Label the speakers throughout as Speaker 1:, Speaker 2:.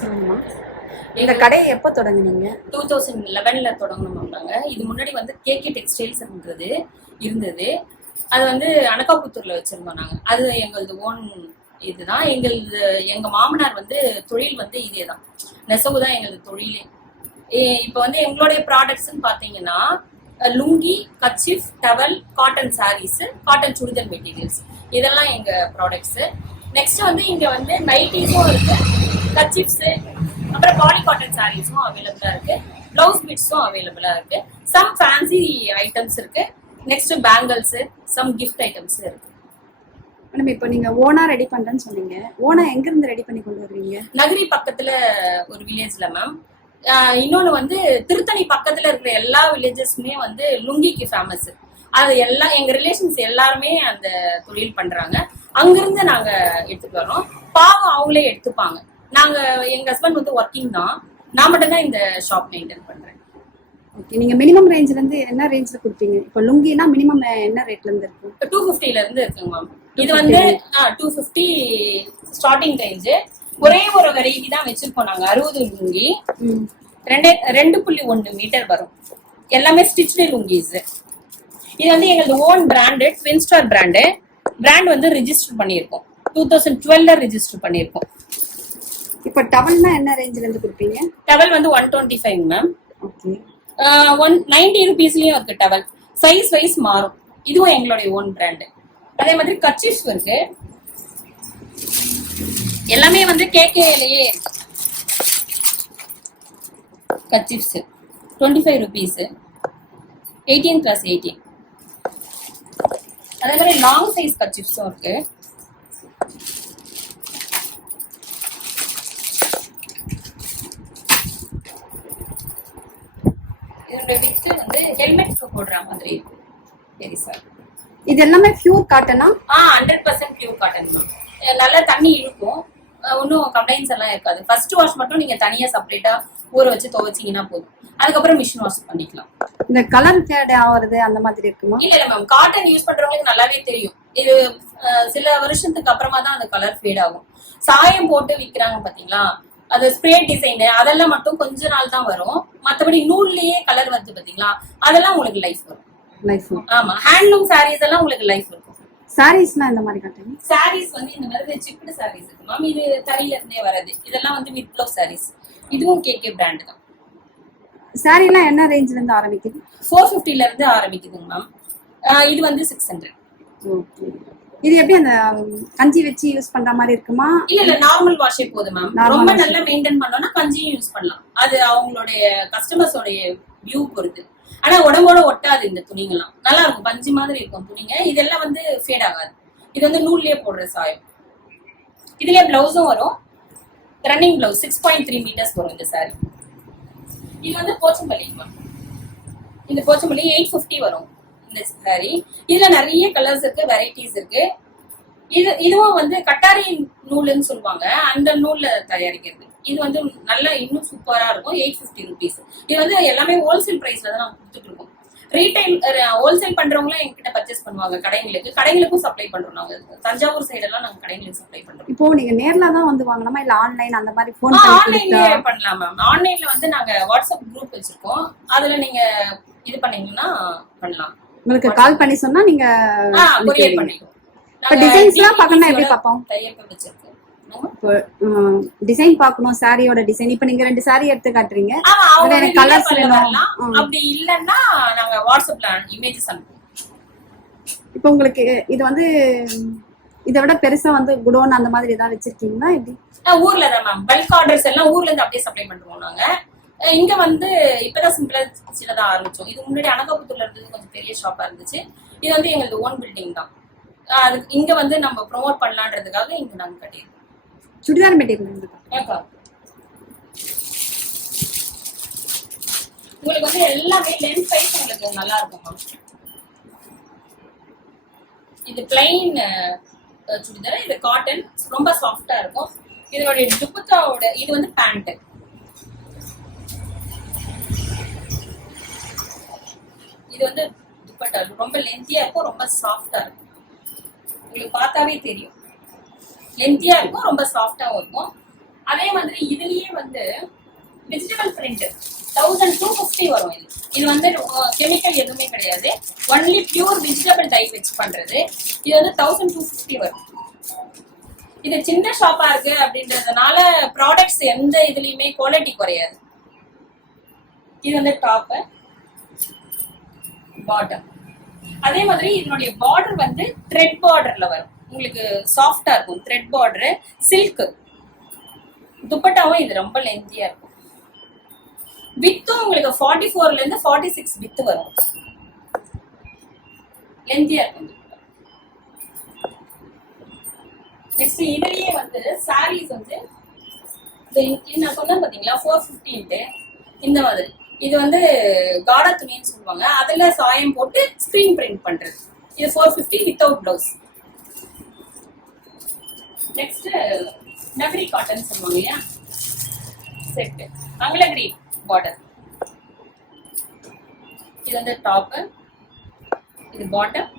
Speaker 1: சரிம்மா இந்த கடையை எப்போ தொடங்குனீங்க?
Speaker 2: டூ தௌசண்ட் லெவனில் தொடங்கணும்னாங்க இது முன்னாடி வந்து கேகே டெக்ஸ்டைல்ஸ்ன்றது இருந்தது. அது வந்து அனகாபுத்தூரில் வச்சுருந்தோம் நாங்கள் அது எங்களது ஓன் இதுதான். எங்களது எங்கள் மாமனார் வந்து தொழில் வந்து இதே தான் நெசவு தான் எங்களது தொழிலே. இப்போ வந்து எங்களுடைய ப்ராடக்ட்ஸ்ன்னு பார்த்தீங்கன்னா lungi kerchief towel cotton saris cotton chudidar materials இதெல்லாம் எங்கள் ப்ராடக்ட்ஸு நெக்ஸ்ட் வந்து இங்கே வந்து நைட்டிஸும் இருக்கு. கச்சிப்ஸு அப்புறம் பாடி காட்டன் சாரீஸும் அவைலபிளாக இருக்கு. ப்ளவுஸ் பிட்ஸும் அவைலபிளாக இருக்கு. சம் ஃபேன்சி ஐட்டம்ஸ் இருக்கு. Next bangles some gift items இருக்கு.
Speaker 1: மேடம் இப்போ நீங்க ஓனா ரெடி பண்றேன்னு சொன்னீங்க. ஓனா எங்க இருந்து ரெடி பண்ணி கொண்டு வருவீங்க?
Speaker 2: நகரி பக்கத்துல ஒரு வில்லேஜ்ல மேம் இன்னொன்னு வந்து திருத்தணி பக்கத்துல இருக்கிற எல்லா வில்லேஜஸ்மே வந்து லுங்கிக்கு ஃபேமஸ் அது எல்லா எங்க ரிலேஷன்ஸ் எல்லாருமே அந்த தொழில் பண்றாங்க. அங்கிருந்து நாங்க எடுத்துட்டு வரோம் பாவம் அவங்களே எடுத்துப்பாங்க. நாங்க எங்க ஹஸ்பண்ட் வந்து ஒர்க்கிங் தான். நான் மட்டும் தான் இந்த ஷாப் மெயின்டைன் பண்றேன்.
Speaker 1: ஓகே நீங்க மினிமம் ரேஞ்ச்ல இருந்து என்ன ரேஞ்ச்ல கொடுப்பீங்க? இப்போ லுங்கினா மினிமம் என்ன ரேட்ல இருந்து இருக்கும்
Speaker 2: டூ ஃபிஃப்டில இருந்து இருக்குங்க மேம் இது வந்து டூ ஃபிஃப்டி ஸ்டார்டிங் ரேஞ்ச் ஒரே ஒரு வெரைட்டி தான் வச்சிருக்கோம் நாங்க அறுபது லுங்கி. ரெண்டு ரெண்டு புள்ளி ஒன்று மீட்டர் வரும். எல்லாமே ஸ்டிச்டு லுங்கீஸ். இது வந்து எங்களது own brand twin star brand brand வந்து ரிஜிஸ்டர் பண்ணியிருக்கோம். டூ தௌசண்ட் டுவெல்ல ரிஜிஸ்டர் பண்ணியிருக்கோம்.
Speaker 1: இப்போ டவல்னா என்ன ரேஞ்ச்ல இருந்து கொடுப்பீங்க?
Speaker 2: டவல் வந்து one twenty five ma'am
Speaker 1: okay
Speaker 2: one ninety ருபீஸ்லயும் இருக்கு டவல். சைஸ் வைஸ் மாறும். இதுவும் எங்களுடைய ஓன் பிராண்டு அதே மாதிரி கச்சிஃப் இருக்கு. எல்லாமே வந்து கேகேலையே kerchiefs twenty five rupees eighteen plus eighteen அதே மாதிரி லாங் சைஸ் கச்சிப்ஸும் இருக்கு இதோட வித்து வந்து ஹெல்மெட்க்கு போடுற மாதிரி இருக்கும். பெருசா
Speaker 1: இது எல்லாமே பியூர் காட்டனா
Speaker 2: ஆ? ஹண்ட்ரட் பர்சன்ட் பியூர் காட்டன் தான். நல்லா தண்ணி இருக்கும். ஒன்றும் கம்ப்ளைண்ட்ஸ் எல்லாம் இருக்காது. ஃபர்ஸ்ட் வாஷ் மட்டும் நீங்க தனியா செப்பரேட்டா ஊற வச்சு துவைச்சீங்கன்னா போதும். அதுக்கப்புறம் மிஷின் வாஷ் பண்ணிக்கலாம்.
Speaker 1: இந்த கலர் ஃபேட் ஆவறது அந்த மாதிரி இருக்குமா?
Speaker 2: இல்ல இல்ல மேம் காட்டன் யூஸ் பண்றவங்களுக்கு நல்லாவே தெரியும். இது சில வருஷத்துக்கு அப்புறமா தான் அந்த கலர் ஃபேட் ஆகும். சாயம் போட்டு விக்கிறாங்க பாத்தீங்களா? அது ஸ்ப்ரே டிசைன் அதெல்லாம் மட்டும் கொஞ்ச நாள் தான் வரும். மத்தபடி நூல்லயே கலர் வருது பாத்தீங்களா? அதெல்லாம் உங்களுக்கு லைஃப் வரும்.
Speaker 1: லைஃப்
Speaker 2: ஆமா ஹேண்ட்லூம் சாரீஸ் எல்லாம் உங்களுக்கு லைஃப் இருக்கும்
Speaker 1: சாரீஸ்லாம் இந்த மாதிரி காட்டுங்க
Speaker 2: சாரீஸ் வந்து இந்த மாதிரி சிப்டு சாரீஸ் இருக்கு. மேம் இது தறியில இருந்தே வராது. இதெல்லாம் வந்து வித் ப்ளவு சாரீஸ் இதுவும் கேகே பிராண்ட் தான்.
Speaker 1: சாரீலாம் என்ன ரேஞ்ச்ல இருந்து ஆரம்பிக்குது?
Speaker 2: ஃபோர் ஃபிஃப்டில இருந்து ஆரம்பிக்குதுங்க மேம் இது வந்து சிக்ஸ் ஹண்ட்ரட்
Speaker 1: ஓகே இது எப்படி அந்த கஞ்சி வச்சு யூஸ் பண்ற மாதிரி இருக்குமா?
Speaker 2: இல்ல இல்ல நார்மல் வாஷே போதும் மேம் ரொம்ப. நல்லா மெயின்டைன் பண்ணோம்னா கஞ்சியும் யூஸ் பண்ணலாம். அது அவங்களுடைய கஸ்டமர்ஸோடைய வியூ பொறுத்து. ஆனா உடம்போட ஒட்டாது இந்த துணிங்கெல்லாம். நல்லா இருக்கும். பஞ்சு மாதிரி இருக்கும் துணிங்க. இதெல்லாம் வந்து ஃபேட் ஆகாது. இது வந்து நூல்லயே போடுற சாயம். இதுலயே பிளவுஸும் வரும். Running blouse six point three metres வரும் இந்த சாரி இது வந்து போச்சம்பள்ளி மேம் இந்த போச்சம்பள்ளி எயிட் ஃபிஃப்டி வரும். இந்த சாரி இதுல நிறைய கலர்ஸ் இருக்கு வெரைட்டிஸ் இருக்கு. இது இதுவும் வந்து கட்டாரி நூலுன்னு சொல்லுவாங்க. அந்த நூல்ல தயாரிக்கிறது. இது வந்து நல்லா இன்னும் சூப்பரா இருக்கும். எயிட் ஃபிஃப்டி ருபீஸ் இது வந்து எல்லாமே ஹோல்சேல் பிரைஸ்ல தான் நாங்க கொடுத்துட்டு இருக்கோம். ரீட்டைல் ஹோல்சேல் பண்றவங்களும் எங்ககிட்ட பர்ச்சேஸ் பண்ணுவாங்க கடைங்களுக்கு. கடைங்களுக்கும் சப்ளை பண்றோம் நாங்க. தஞ்சாவூர் சைடு எல்லாம் நாங்க கடைங்களுக்கு சப்ளை பண்றோம்.
Speaker 1: இப்போ நீங்க நேர்ல தான் வந்து வாங்கணுமா? இல்ல ஆன்லைன் அந்த மாதிரி போன்
Speaker 2: ஆன்லைன்லயே பண்ணலாம் மேம் ஆன்லைன்ல வந்து நாங்க வாட்ஸ்அப் குரூப் வச்சிருக்கோம். அதுல நீங்க இது பண்ணீங்கன்னா பண்ணலாம்.
Speaker 1: உங்களுக்கு கால் பண்ணி சொன்னா நீங்க
Speaker 2: கொரியர் பண்ணிடுவோம்
Speaker 1: இப்ப எல்லாம் பார்க்கணும்னா எப்படி பார்ப்போம்? டிசைன் பார்க்கணும் சாரியோட டிசைன் இப்போ நீங்க ரெண்டு சாரி எடுத்து காட்டுறீங்க. அதுல எனக்கு
Speaker 2: ல
Speaker 1: வேணும்.
Speaker 2: அப்படி இல்லன்னா நாங்க வாட்ஸ்அப்ல இமேஜஸ் அனுப்புவோம்.
Speaker 1: இப்போ உங்களுக்கு இது வந்து இதை விட பெருசா வந்து குடோன் அந்த மாதிரி ஏதாவது வச்சிருக்கீங்களா? எப்படி?
Speaker 2: ஊர்ல தான் மேம் பல்க் ஆர்டர்ஸ் எல்லாம் ஊர்ல இருந்து அப்படியே சப்ளை பண்றோம் நாங்க. இங்க வந்து இப்பதான் சிம்பிளா சின்னதா ஆரம்பிச்சோம். இது முன்னாடி அனகாபுத்தூர்ல இருந்தது கொஞ்சம் பெரிய ஷாப்பா இருந்துச்சு. இது வந்து எங்களது ஓன் பில்டிங் தான். அது இங்க வந்து நம்ம ப்ரோமோட் பண்ணலான்றதுக்காக இங்க நாங்க கட்டியிருக்கோம்.
Speaker 1: சுடிதார் மெட்டீரியல்.
Speaker 2: உங்களுக்கு வந்து எல்லாமே லென்த் சைஸ் உங்களுக்கு நல்லா இருக்கும் மேம் இது பிளைன் சுடிதார் இது காட்டன் ரொம்ப சாஃப்டா இருக்கும். இதனுடைய துப்பத்தாவோட இது வந்து பேண்ட் இது வந்து துப்பட்டா ரொம்ப லென்த்தியா இருக்கும் ரொம்ப சாஃப்டா இருக்கும். உங்களுக்கு பார்த்தாவே தெரியும். லென்த்தியா இருக்கும் ரொம்ப சாஃப்டாவும் இருக்கும். அதே மாதிரி இதுலயே வந்து digital print thousand two fifty வரும் இது. இது வந்து கெமிக்கல் எதுவுமே கிடையாது. ஒன்லி பியூர் வெஜிடபிள் டை வச்சு பண்றது. இது வந்து தௌசண்ட் டூ ஃபிஃப்டி வரும். இது சின்ன ஷாப்பா இருக்கு அப்படின்றதுனால ப்ராடக்ட்ஸ் எந்த இதுலயுமே குவாலிட்டி குறையாது. இது வந்து டாப்பு பாட்டம் அதே மாதிரி இதனுடைய பார்டர் வந்து த்ரெட் பார்டர்ல வரும். உங்களுக்கு சாஃப்டா இருக்கும். த்ரெட் பார்டர் சில்க் துப்பட்டாவும் இது ரொம்ப லென்த்தியா இருக்கும். வித்தும் உங்களுக்கு ஃபார்ட்டி ஃபோர்ல இருந்து ஃபார்ட்டி சிக்ஸ் வித்து வரும் லென்த்தியா இருக்கும். நெக்ஸ்ட் இதுலயே வந்து சாரீஸ் வந்து நான் சொன்னேன் பாத்தீங்களா ஃபோர் ஃபிஃப்டின்ட்டு இந்த மாதிரி. இது வந்து காடா துணின்னு சொல்லுவாங்க. அதுல சாயம் போட்டு ஸ்கிரீன் பிரிண்ட் பண்றது. இது four fifty without blouse next Nagari cotton சொல்லுவாங்க இல்லையா? செட் அங்கலகிரி பார்டர் இது வந்து டாப் இது பாட்டம்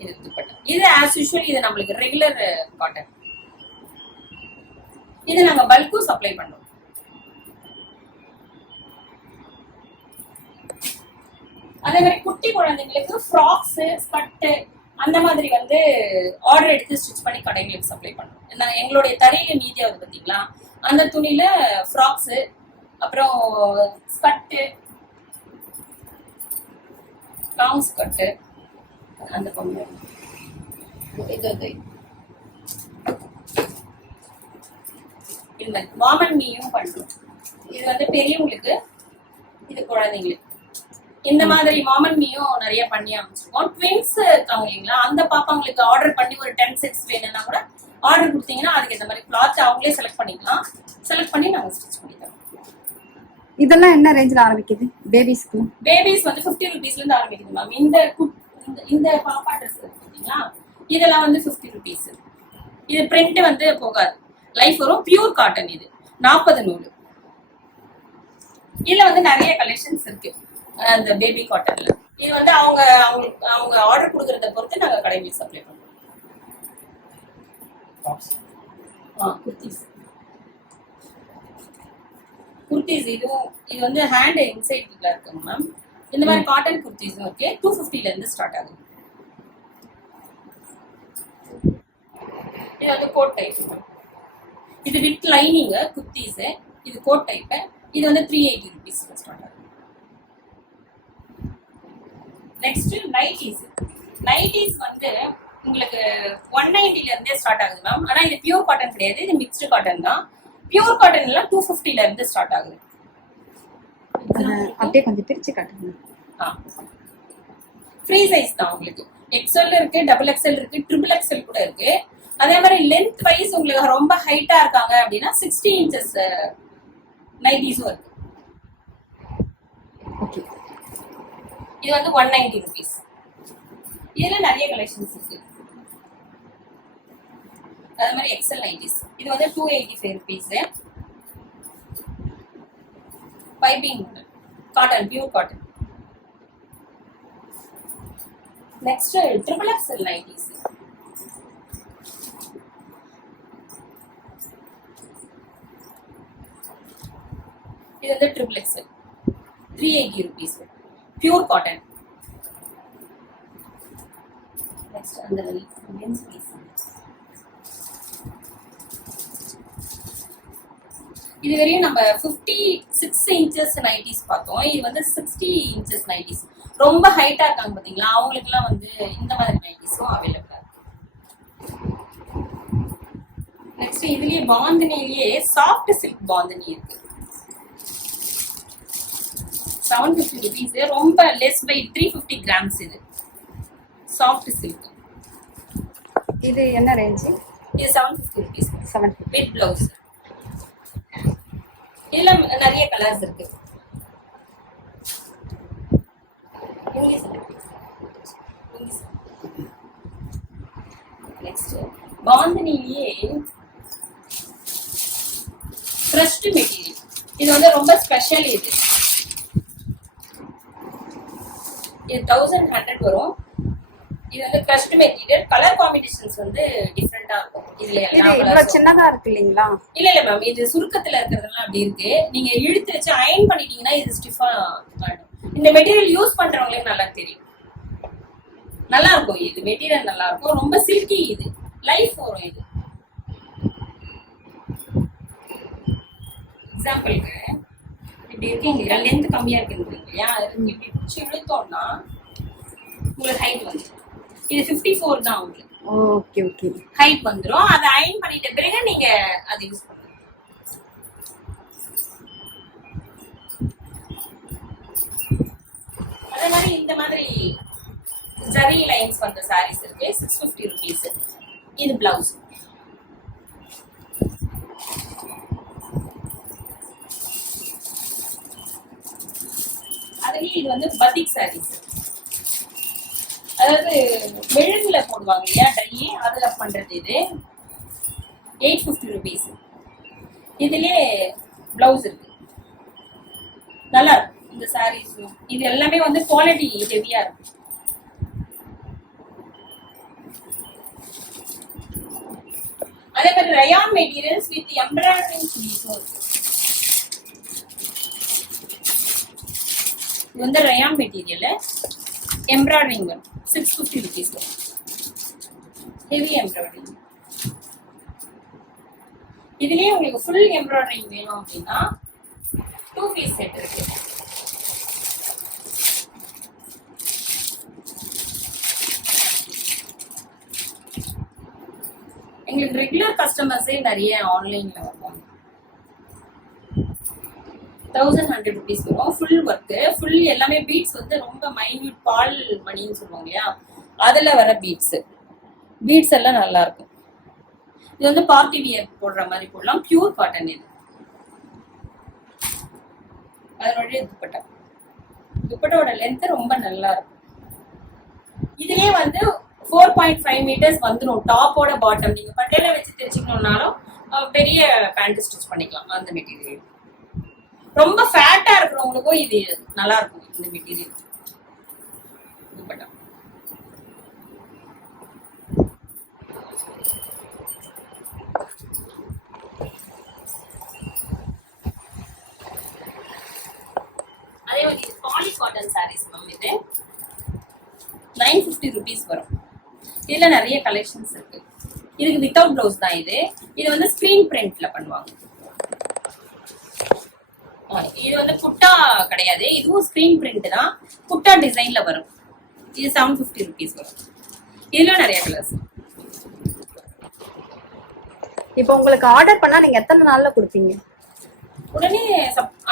Speaker 2: இது துப்பட்டா. இது ஆஸ் யூஷுவல் இது நம்மளுக்கு ரெகுலர் காட்டன் இது நாங்க பல்கும் சப்ளை பண்றோம் அதே மாதிரி குட்டி குழந்தைங்களுக்கு ஃப்ராக்ஸ் ஸ்கர்ட் அந்த மாதிரி வந்து ஆர்டர் எடுத்து ஸ்டிச் பண்ணி கடைங்களுக்கு சப்ளை பண்ணுறோம் நான் எங்களுடைய தரையில மீதி ஆகுது பாத்தீங்களா? அந்த துணியில ஃப்ராக்ஸ் அப்புறம் ஸ்கர்ட்டு லாங் ஸ்கர்ட்டு அந்த பொண்ணு இது வந்து இந்த மாமன் மீயும் பண்ணுறோம் இது வந்து பெரியவங்களுக்கு இது குழந்தைங்களுக்கு. இந்த மாதிரி மாமன் மீயும் நிறைய பண்ணி அமைச்சிருக்கோம். ட்வின்ஸ் இருக்காங்க இல்லைங்களா? அந்த பாப்பாங்களுக்கு ஆர்டர் பண்ணி ஒரு டென் செட்ஸ் வேணும்னா கூட ஆர்டர் கொடுத்தீங்கன்னா அதுக்கு இந்த மாதிரி கிளாத் அவங்களே செலக்ட் பண்ணிக்கலாம். செலக்ட் பண்ணி நாங்கள் ஸ்டிச் பண்ணி தரோம்.
Speaker 1: இதெல்லாம் என்ன ரேஞ்சில் ஆரம்பிக்குது? பேபிஸ்க்கு
Speaker 2: பேபிஸ் வந்து ஃபிஃப்டி ருபீஸ்ல இருந்து ஆரம்பிக்குது மேம் இந்த குட்- இந்த- பாப்பா ட்ரெஸ் பார்த்தீங்களா இதெல்லாம் வந்து ஃபிஃப்டி ருபீஸ் இது பிரிண்ட் வந்து போகாது. லைஃப் வரும். பியூர் காட்டன் இது. நாற்பது நூல். இதுல வந்து நிறைய கலெக்ஷன்ஸ் இருக்கு. அஹ் அந்த பேபி காட்டன்ல இது வந்து அவங்க அவங்களுக்கு அவங்க ஆர்டர் கொடுக்கறத பொறுத்து நாங்க கடைகளுக்கு சப்ளை பண்றோம். குர்த்திஸ். குர்த்திஸ் இதுவும் இது வந்து ஹேண்ட் இன்சைட்ல இருக்குங்க மேம் இந்த மாதிரி காட்டன் குர்த்திஸும் இருக்கு டூ ஃபிஃப்டில இருந்து ஸ்டார்ட் ஆகுது. இது வந்து கோட் டைப் இது வித் லைனிங் குர்த்திஸ் இது கோட் டைப் இது வந்து த்ரீ எயிட்டி ருபீஸ் ஸ்டார்ட் ஆகுது. நெக்ஸ்ட் நைட்டிஸ் நைட்டிஸ் வந்து உங்களுக்கு ஒன் நைன்டில இருந்தே ஸ்டார்ட் ஆகுது மேம் ஆனா இது பியூர் காட்டன் கிடையாது. இது மிக்ஸ்டு காட்டன் தான். பியூர் காட்டன் எல்லாம் டூ ஃபிஃப்டில இருந்து ஸ்டார்ட் ஆகுது.
Speaker 1: அப்படியே கொஞ்சம் பிரிச்சு காட்டுங்க.
Speaker 2: ஃப்ரீ சைஸ் தான் உங்களுக்கு. எக்ஸ்எல் இருக்கு டபுள் எக்ஸ்எல் இருக்கு ட்ரிபிள் எக்ஸ்எல் கூட இருக்கு. அதே மாதிரி லென்த் வைஸ் உங்களுக்கு ரொம்ப ஹைட்டா இருக்காங்க அப்படின்னா சிக்ஸ்டி இன்ச்சஸ் நைட்டிஸும் இருக்கு.
Speaker 1: ஓகே
Speaker 2: இது வந்து ஒன் நைன்டி ருபீஸ் இதுல நிறைய கலெக்ஷன்ஸ் இருக்கு. அது மாதிரி எக்ஸல் நைன்டிஸ் இது வந்து two eighty five rupees piping cotton pure cotton next triple XL nineties இது வந்து triple XL three eighty rupees pure cotton next அந்த பீஸ் இது வரையும் நம்ம ஃபிஃப்டி சிக்ஸ் இன்ச்சஸ் நைட்டிஸ் பார்த்தோம். இது வந்து சிக்ஸ்டி இன்ச்சஸ் நைட்டிஸ் ரொம்ப ஹைட்டா இருக்காங்க பாத்தீங்களா அவங்களுக்குலாம் வந்து இந்த மாதிரி நைட்டிஸும் அவைலபிளா நெக்ஸ்ட் இதுலயே பாந்தினிலேயே சாஃப்ட் சில்க் பாந்தினி இருக்கு. செவன் ஃபிஃப்டி ருபீஸ் ரொம்ப less by three fifty grams இது. சாஃப்ட் சில்க்
Speaker 1: இது என்ன ரேஞ்சு
Speaker 2: இது seven fifty rupees
Speaker 1: seven
Speaker 2: with blouse இதுல நிறைய கலர்ஸ் இருக்கு. நெக்ஸ்ட் பாந்தினிலேயே க்ரஷ்டு மெட்டீரியல் இது வந்து ரொம்ப ஸ்பெஷல் இது. இது தௌசண்ட் ஹண்ட்ரட் வரும். இது வந்து க்ரஷ்டு மெட்டீரியல் கலர் காம்பினேஷன்ஸ் வந்து டிஃப்ரெண்டா இருக்கும். இதுல
Speaker 1: இது
Speaker 2: எல்லா
Speaker 1: இவ்வளவு சின்னதா இருக்கு இல்லைங்களா?
Speaker 2: இல்ல இல்ல மேம் இது சுருக்கத்துல இருக்கிறதெல்லாம் அப்படி இருக்கு. நீங்க இழுத்து வச்சு அயன் பண்ணிட்டீங்கன்னா இது ஸ்டிஃபா இந்த மெட்டீரியல் யூஸ் பண்றவங்களுக்கு நல்லா தெரியும். நல்லா இருக்கும் இது. மெட்டீரியல் நல்லா இருக்கும். ரொம்ப சில்கி இது. லைஃப் வரும் இது. எக்ஸாம்பிளுக்கு இப்படி இருக்கீங்க இல்லையா லென்த் கம்மியா இருக்குங்க இல்லையா இப்படி பிடிச்சி இழுத்தோம்னா உங்களுக்கு ஹைட் வந்து இது 54 ஃபோர் தான் உங்களுக்கு.
Speaker 1: ஓகே ஓகே
Speaker 2: ஹைட் வந்துரும். அதை அயன் பண்ணிட்ட பிறகு நீங்க அதை யூஸ் பண்ணுங்க. அதே மாதிரி இந்த மாதிரி ஜரி லைன்ஸ் வந்த சாரீஸ் இருக்கு. சிக்ஸ் ஃபிஃப்டி ருபீஸ் இது பிளவுஸ் அதுலயே இது வந்து பத்திக் சாரீஸ் அதாவது மெழுகுல போடுவாங்க இல்லையா டை அதுல பண்றது இது. எயிட் ஃபிஃப்டி ருபீஸ் இதுலயே பிளவுஸ் இருக்கு. நல்லா இருக்கும். இந்த சாரீஸ் இது எல்லாமே வந்து குவாலிட்டி ஹெவியா இருக்கும். அதே மாதிரி ரயான் மெட்டீரியல்ஸ் வித் எம்ப்ராய்டரிங் பீஸும் இருக்கு. இது வந்து ரயான் மெட்டீரியல் எம்ப்ராய்டரிங் வரும் சிக்ஸ் ஃபிஃப்டி ருபீஸ் வரும் ஹெவி எம்ப்ராய்டரிங் இதுலேயே உங்களுக்கு ஃபுல் எம்ப்ராய்டரிங் வேணும் அப்படின்னா டூ பீஸ் செட் இருக்கு. எங்களுக்கு ரெகுலர் கஸ்டமர்ஸே நிறைய ஆன்லைனில் வரும் தௌசண்ட் ஹண்ட்ரட் ருபீஸ் வரும் ஃபுல் ஒர்க்கு ஃபுல் எல்லாமே பீட்ஸ் வந்து ரொம்ப மைன்யூட் பால் மணின்னு சொல்லுவாங்க இல்லையா? அதில் வர பீட்ஸு பீட்ஸ் எல்லாம் நல்லா இருக்கும். இது வந்து பார்ட்டி வியர் போடுற மாதிரி போடலாம். பியூர் காட்டன் இது. அதனுடைய துப்பட்டா. துப்பட்டாவோட லென்த் ரொம்ப நல்லா இருக்கும். இதுலயே வந்து ஃபோர் பாயிண்ட் ஃபைவ் மீட்டர்ஸ் வந்துடும் டாப்போட பாட்டம் நீங்க பட்டையில வச்சு தைச்சிக்கணும்னாலும் பெரிய பேண்ட் ஸ்டிச் பண்ணிக்கலாம். அந்த மெட்டீரியல் ரொம்ப ஃபேட்டா இருக்கிறவங்களுக்கும் இது நல்லா இருக்கும் இந்த மெட்டீரியல் துப்பட்டா. அதே மாதிரி பாலி காட்டன் சாரீஸ் மேம் இது. நைன் ஃபிஃப்டி ருபீஸ் வரும். இதுல நிறைய கலெக்ஷன்ஸ் இருக்கு. இதுக்கு வித்தவுட் ப்ளவுஸ் தான் இது. இது வந்து ஸ்கிரீன் பிரிண்ட்ல பண்ணுவாங்க. இது வந்து குட்டா கிடையாது. இதுவும் ஸ்கிரீன் பிரிண்ட் தான். குட்டா டிசைன்ல வரும். இது செவன் ஃபிஃப்டி ருபீஸ் வரும். இதுல நிறைய கலர்ஸ்
Speaker 1: இப்போ உங்களுக்கு ஆர்டர் பண்ணா நீங்க எத்தனை நாள்ல கொடுப்பீங்க?
Speaker 2: உடனே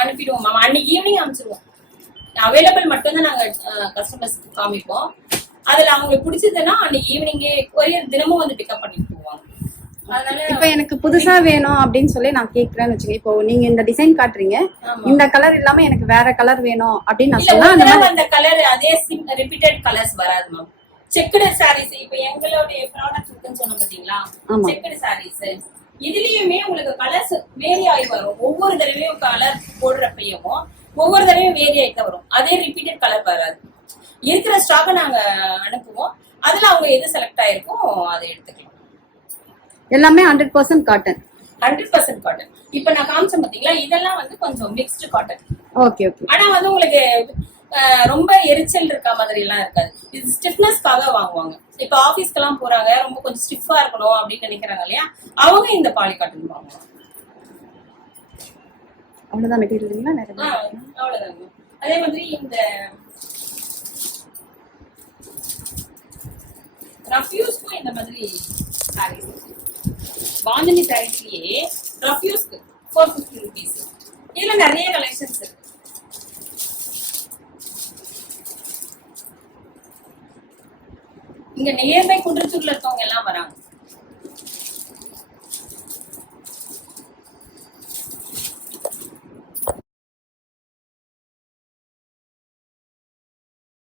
Speaker 2: அனுப்பிடுவோம் மேம் அன்னைக்கு ஈவினிங் அனுப்பிச்சிடுவோம் அவைலபிள் மட்டும்தான் நாங்க கஸ்டமர்ஸ்க்கு காமிப்போம். அதுல அவங்களுக்கு பிடிச்சதுன்னா அன்னைக்கு ஈவினிங்கே கொரியர் தினமும் வந்து பிக்கப் பண்ணிட்டு போவாங்க.
Speaker 1: இப்போ எனக்கு புதுசா வேணும் அப்படின்னு சொல்லி நான் கேக்குறேன்னு வச்சுங்க இப்போ நீங்க இந்த டிசைன் காட்டுறீங்க. இந்த கலர் இல்லாம எனக்கு வேற கலர் வேணும் அப்படின்னு நான் சொன்னா அந்த
Speaker 2: கலர் அதே ரிப்பீட்டட் கலர்ஸ் வராது மேம் செக்குடு சாரீஸ் இப்ப எங்களுடைய ப்ராடக்ட் இருக்குன்னு சொன்னோம் பாத்தீங்களா. செக்குடு சாரீஸ் இதுலயுமே உங்களுக்கு கலர்ஸ் வேரி ஆகி வரும். ஒவ்வொரு தடவையும் கலர் போடுறப்பையும் ஒவ்வொரு தடவையும் வேரி ஆயிட்டு வரும். அதே ரிப்பீட்டட் கலர் வராது. இருக்கிற ஸ்டாக்கை நாங்க அனுப்புவோம். அதுல அவங்க எது செலக்ட் ஆயிருக்கோ அதை எடுத்துக்கலாம்.
Speaker 1: எல்லாமே hundred percent cotton
Speaker 2: hundred percent cotton இப்ப நான் காமிச்சேன் பாத்தீங்களா? இதெல்லாம் வந்து கொஞ்சம் மிக்ஸ்டு காட்டன்
Speaker 1: ஓகே ஓகே
Speaker 2: ஆனா வந்து உங்களுக்கு ரொம்ப எரிச்சல் இருக்க மாதிரி எல்லாம் இருக்காது. இது ஸ்டிஃப்னஸ்க்காக வாங்குவாங்க. இப்ப ஆபீஸ்க்கு எல்லாம் போறாங்க ரொம்ப கொஞ்சம் ஸ்டிஃபா இருக்கணும் அப்படின்னு நினைக்கிறாங்க இல்லையா? அவங்க இந்த பாலி காட்டன் வாங்குவாங்க.
Speaker 1: அவ்வளவுதான் நிறைய
Speaker 2: அவ்வளவுதாங்க. அதே மாதிரி இந்த ரஃப்யூஸ்க்கும் இந்த மாதிரி சாரீஸ் பாந்தினி சாரீஸ்லயே ரஃப்யூஸ்க்கு ஃபோர் ஃபிஃப்டி ருபீஸ் இதுல நிறைய கலெக்ஷன்ஸ் இருக்கு. இங்க நியர்பை குன்றத்தூர்ல இருக்கவங்க எல்லாம் வராங்க.